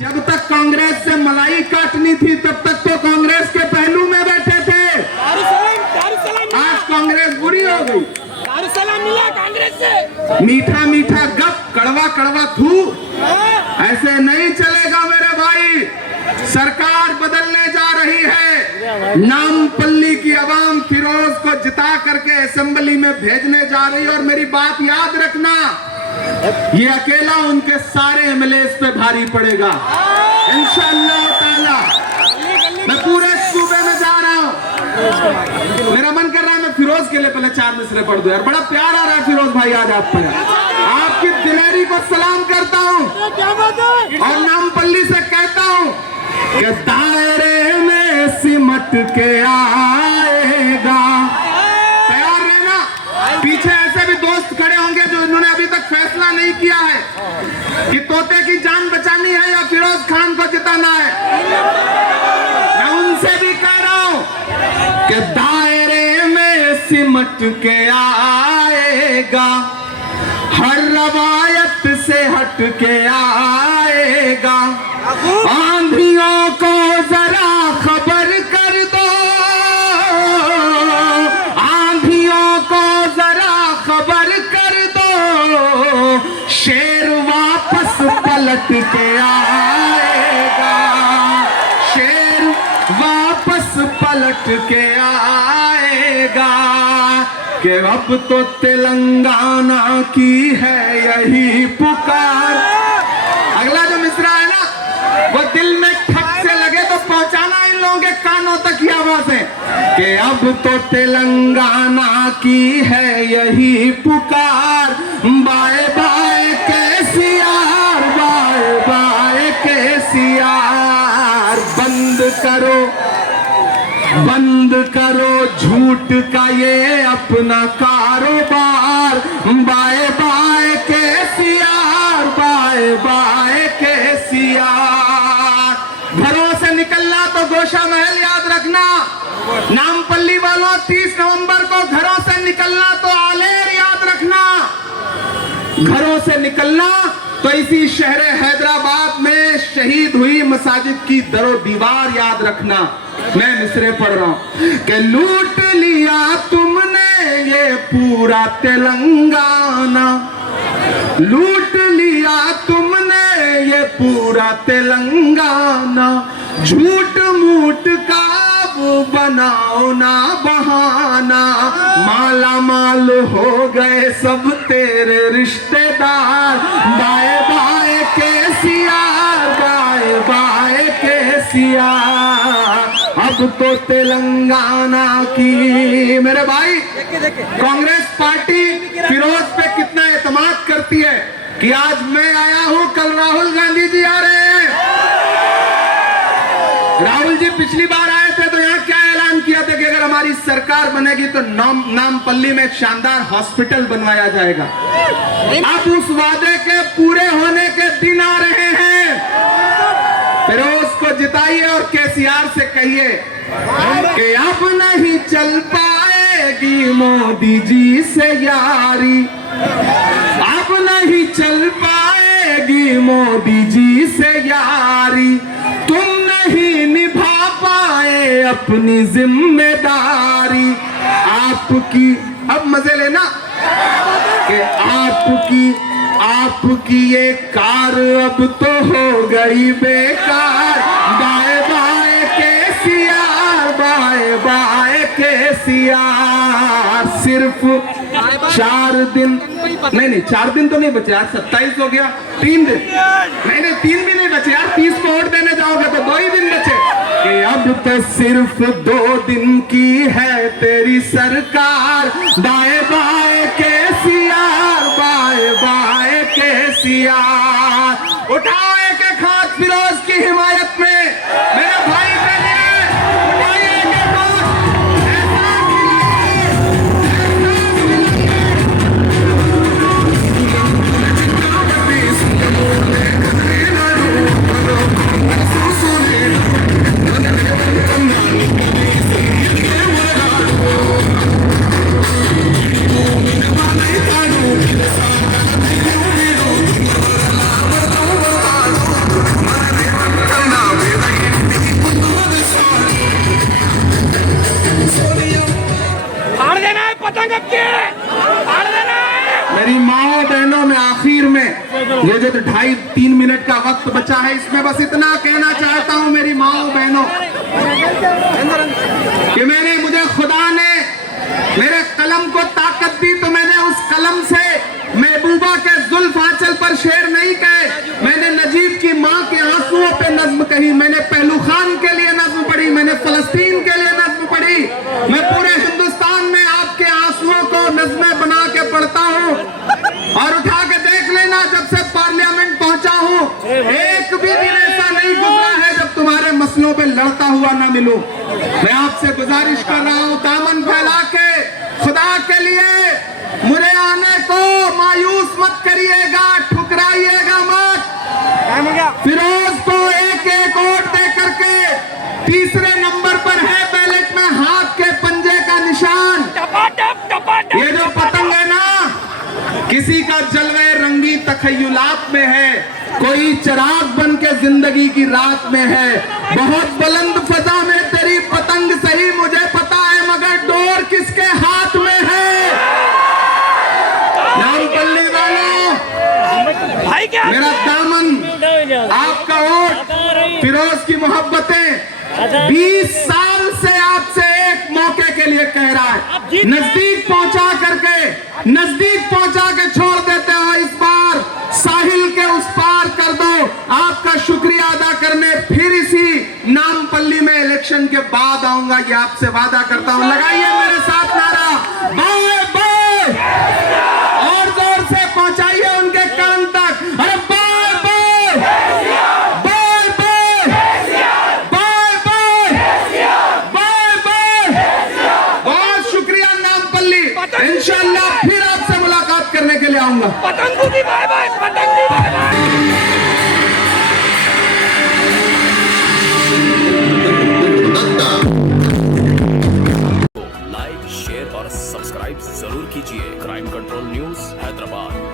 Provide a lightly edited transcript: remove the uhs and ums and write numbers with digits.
जब तक कांग्रेस से मलाई काटनी थी तब तक तो कांग्रेस के पहलू में बैठे थे। आज कांग्रेस बुरी हो गई। मिला कांग्रेस से मीठा मीठा गप, कड़वा कड़वा थू, ऐसे नहीं चलेगा मेरे भाई। सरकार बदलने जा रही है। नामपल्ली की आवाम फिरोज को जिता करके असेंबली में भेजने जा रही है। और मेरी बात याद रखना, ये अकेला उनके सारे एमएलएस पे भारी पड़ेगा इंशाअल्लाह ताला। मैं पूरे सूबे में जा रहा हूँ। मेरा मन कर रहा है मैं फिरोज के लिए पहले 4 मिसरे पढ़ दूं यार। बड़ा प्यार आ रहा है फिरोज भाई आज आप पर। आपकी दिलेरी को सलाम करता हूँ और नामपल्ली से कहता हूँ कि दायरे में सिमट के आएगा। तैयार रहना। पीछे ऐसे भी दोस्त खड़े होंगे जो इन्होंने अभी तक फैसला नहीं किया है कि तोते की जान बचानी है या फिरोज खान को जिताना है। मैं उनसे भी कह रहा हूं कि दायरे में सिमट के आएगा, हर रवायत से हट के आएगा। आंधियों को जरा खबर कर दो, आंधियों को जरा खबर कर दो, शेर वापस पलट के आएगा, शेर वापस पलट के आएगा। कि अब तो तेलंगाना की है यही पुकार। अगला जो मिसरा है ना, वो दिल में ठक से लगे तो पहुंचाना इन लोगों के कानों तक ही आवाज है कि अब तो तेलंगाना की है यही पुकार। Bye bye KCR, bye bye KCR. बंद करो झूठ का ये अपना कारोबार। Bye bye KCR, bye bye KCR. घरों से निकलना तो गोशा महल याद रखना। नामपल्ली वालों 30 नवंबर को घरों से निकलना तो आलेर याद रखना। घरों से निकलना तो इसी शहर हैदराबाद में शहीद हुई मसाजिद की दरो दीवार याद रखना। मैं मिसरे पढ़ रहा हूं कि लूट लिया तुमने ये पूरा तेलंगाना, लूट लिया तुमने ये पूरा तेलंगाना। झूठ मूठ का वो बनाओ ना बहाना, माला माल हो गए सब तेरे रिश्तेदार। Bye bye KCR, bye bye KCR. अब तो तेलंगाना की मेरे भाई कांग्रेस पार्टी फिरोज पे कितना एतमाद करती है कि आज मैं आया हूं, कल राहुल गांधी जी आ रहे हैं। राहुल जी पिछली बार आए थे तो यहाँ क्या ऐलान किया था कि अगर हमारी सरकार बनेगी तो नामपल्ली में एक शानदार हॉस्पिटल बनवाया जाएगा। अब उस वादे के पूरे होने के दिन आ रहे हैं। फिरोज को जिताइए और केसीआर से कहिए कि अब नहीं चल पाएगी मोदी जी से यारी, अब नहीं चल पाएगी मोदी जी से यारी। तुम नहीं निभा पाए अपनी जिम्मेदारी। आपकी अब मजे लेना कि आपकी ये कार अब तो हो गई बेकार। Bye bye KCR, bye bye KCR. सिर्फ 4 दिन नहीं 4 दिन तो नहीं बचे यार, 27 हो गया, 3 दिन नहीं 3 भी नहीं बचे यार। 30 को वोट देने जाओगे तो 2 ही दिन बचे। कि अब तो सिर्फ 2 दिन की है तेरी सरकार। Bye bye KCR, bye bye KCR. उठाओ एक एक हाथ फिरोज की हिमायत में मेरे भाई के लिए। उठाइए एक एक हाथ। ये जो 2.5-3 मिनट का वक्त बचा है, इसमें बस इतना कहना चाहता हूं मेरी माओ बहनों कि मुझे खुदा ने मेरे कलम को ताकत दी, तो मैंने उस कलम से महबूबा के जुल्फ आंचल पर शेर नहीं कहे, मैंने नजीब की मां के आंसुओं पे नज्म कही, मैंने पहलू खान के लिए नज्म पढ़ी, मैंने फलस्तीन के लिए नज्म पढ़ी। मैं पूरे हिंदुस्तान में आपके आंसुओं को नज्में बना के पढ़ता हूँ, और उठा के देख लेना, जब से पार्लियामेंट पहुंचा हूँ एक भी दिन ऐसा नहीं गुजरा है जब तुम्हारे मसलों पे लड़ता हुआ ना मिलूं। मैं आपसे गुजारिश कर रहा हूँ, दामन फैला के खुदा के लिए मुझे आने को मायूस मत करिएगा, ठुकराइएगा मत। फिरोज को एक एक वोट दे करके तीसरे नंबर पर है बैलेट में हाथ के पंजे का निशान। ये जो पतंग है ना, किसी का जलवे रंगी तखय्युलात में है, कोई चिराग बन के जिंदगी की रात में है। बहुत बुलंद फजा में तेरी पतंग सही मुझे पता है, मगर डोर किसके हाथ में है? नामपल्ली वालों, मेरा दामन, आपका वोट, फिरोज की मोहब्बतें 20 साल से आपसे एक मौके के लिए कह रहा है, नजदीक पहुंचा के छोड़ देते हो, इस बार साहिल के उस पार कर दो। आपका शुक्रिया अदा करने फिर इसी नामपल्ली में इलेक्शन के बाद आऊंगा, ये आपसे वादा करता हूं। लगाइए मेरे साथ नारा, बाय बाय, और जोर से पहुंचाइए उनके कान तक, अरे bye bye, bye bye, bye bye, bye bye. बहुत शुक्रिया नामपल्ली, इंशाल्लाह फिर आपसे मुलाकात करने के लिए आऊंगा। पतंगू की बाय बाय, पतंगू बाय बाय। लाइक, शेयर और सब्सक्राइब जरूर कीजिए। Crime control news Hyderabad.